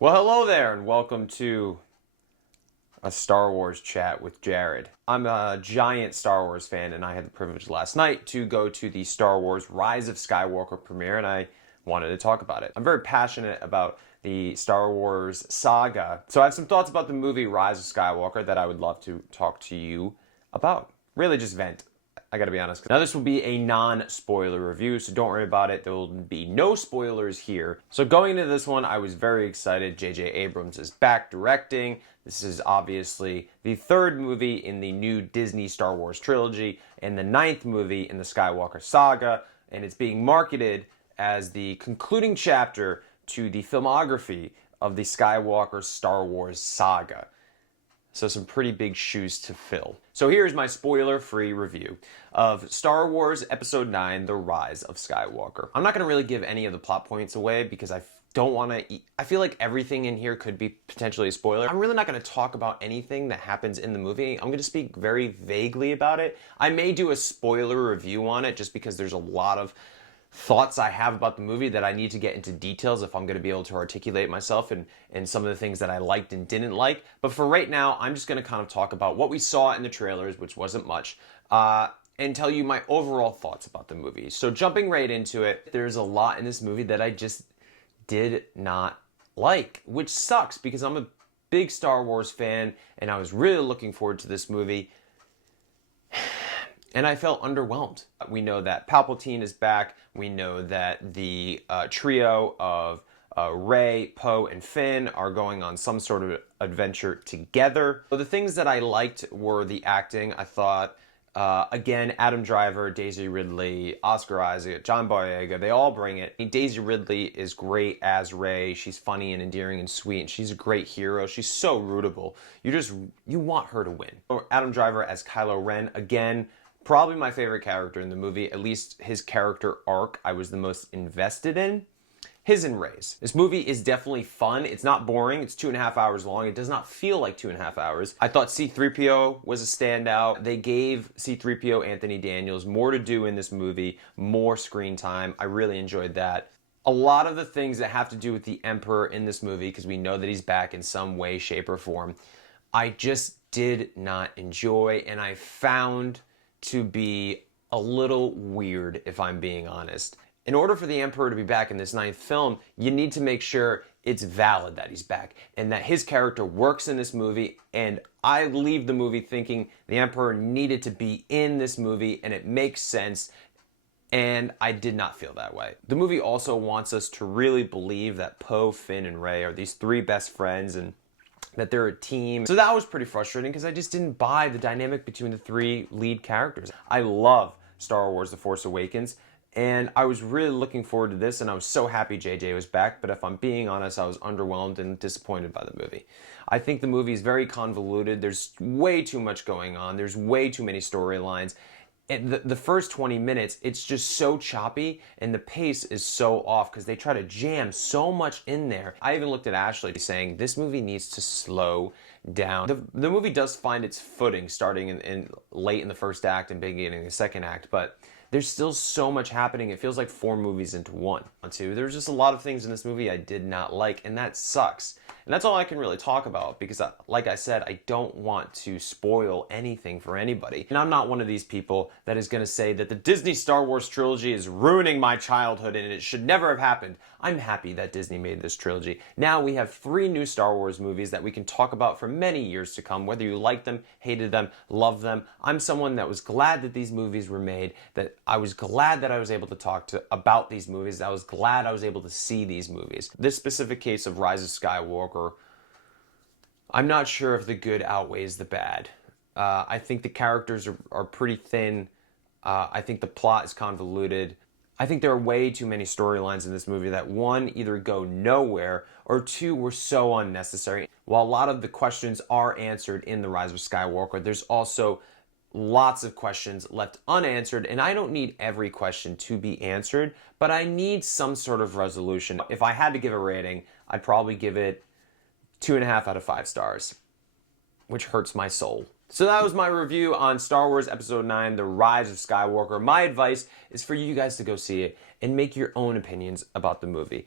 Well, hello there, and welcome to a Star Wars chat with Jared. I'm a giant Star Wars fan, and I had the privilege last night to go to the Star Wars Rise of Skywalker premiere, and I wanted to talk about it. I'm very passionate about the Star Wars saga, so I have some thoughts about the movie Rise of Skywalker that I would love to talk to you about. Really just vent. I gotta be honest. Now this will be a non-spoiler review, so don't worry about it. There will be no spoilers here. So going into this one, I was very excited. JJ Abrams is back directing. This is obviously the third movie in the new Disney Star Wars trilogy and the ninth movie in the Skywalker saga, and it's being marketed as the concluding chapter to the filmography of the Skywalker Star Wars saga. So some pretty big shoes to fill. So here's my spoiler-free review of Star Wars Episode 9, The Rise of Skywalker. I'm not going to really give any of the plot points away because I don't want to... I feel like everything in here could be potentially a spoiler. I'm really not going to talk about anything that happens in the movie. I'm going to speak very vaguely about it. I may do a spoiler review on it just because there's a lot of thoughts I have about the movie that I need to get into details if I'm going to be able to articulate myself and some of the things that I liked and didn't like. But for right now, I'm just going to kind of talk about what we saw in the trailers, which wasn't much, and tell you my overall thoughts about the movie. So jumping right into it, there's a lot in this movie that I just did not like, which sucks because I'm a big Star Wars fan and I was really looking forward to this movie. And I felt underwhelmed. We know that Palpatine is back. We know that the trio of Rey, Poe, and Finn are going on some sort of adventure together. So the things that I liked were the acting. I thought, again, Adam Driver, Daisy Ridley, Oscar Isaac, John Boyega, they all bring it. Daisy Ridley is great as Rey. She's funny and endearing and sweet, and she's a great hero. She's so rootable. You want her to win. Adam Driver as Kylo Ren, again, probably my favorite character in the movie, at least his character arc I was the most invested in. His and Rey's. This movie is definitely fun. It's not boring. It's 2.5 hours long. It does not feel like 2.5 hours. I thought C-3PO was a standout. They gave C-3PO Anthony Daniels more to do in this movie, more screen time. I really enjoyed that. A lot of the things that have to do with the Emperor in this movie, because we know that he's back in some way, shape, or form, I just did not enjoy, and I found to be a little weird, if I'm being honest. In order for the Emperor to be back in this ninth film, you need to make sure it's valid that he's back and that his character works in this movie, and I leave the movie thinking the Emperor needed to be in this movie and it makes sense, and I did not feel that way. The movie also wants us to really believe that Poe, Finn, and Rey are these three best friends and that they're a team. So that was pretty frustrating because I just didn't buy the dynamic between the three lead characters. I love Star Wars The Force Awakens, and I was really looking forward to this, and I was so happy JJ was back, but if I'm being honest, I was underwhelmed and disappointed by the movie. I think the movie is very convoluted. There's way too much going on. There's way too many storylines. And the first 20 minutes, it's just so choppy and the pace is so off because they try to jam so much in there. I even looked at Ashley saying this movie needs to slow down. The movie does find its footing starting in late in the first act and beginning in the second act, but there's still so much happening. It feels like 4 movies into one. There's just a lot of things in this movie I did not like, and that sucks. And that's all I can really talk about because, like I said, I don't want to spoil anything for anybody. And I'm not one of these people that is going to say that the Disney Star Wars trilogy is ruining my childhood and it should never have happened. I'm happy that Disney made this trilogy. Now we have 3 new Star Wars movies that we can talk about for many years to come, whether you liked them, hated them, loved them. I'm someone that was glad that these movies were made, that I was glad that I was able to talk about these movies. I was glad I was able to see these movies. This specific case of Rise of Skywalker, I'm not sure if the good outweighs the bad. I think the characters are pretty thin. I think the plot is convoluted. I think there are way too many storylines in this movie that, 1, either go nowhere, or 2, were so unnecessary. While a lot of the questions are answered in The Rise of Skywalker, there's also lots of questions left unanswered, and I don't need every question to be answered, but I need some sort of resolution. If I had to give a rating, I'd probably give it 2.5 out of 5 stars, which hurts my soul. So that was my review on Star Wars Episode 9, The Rise of Skywalker. My advice is for you guys to go see it and make your own opinions about the movie.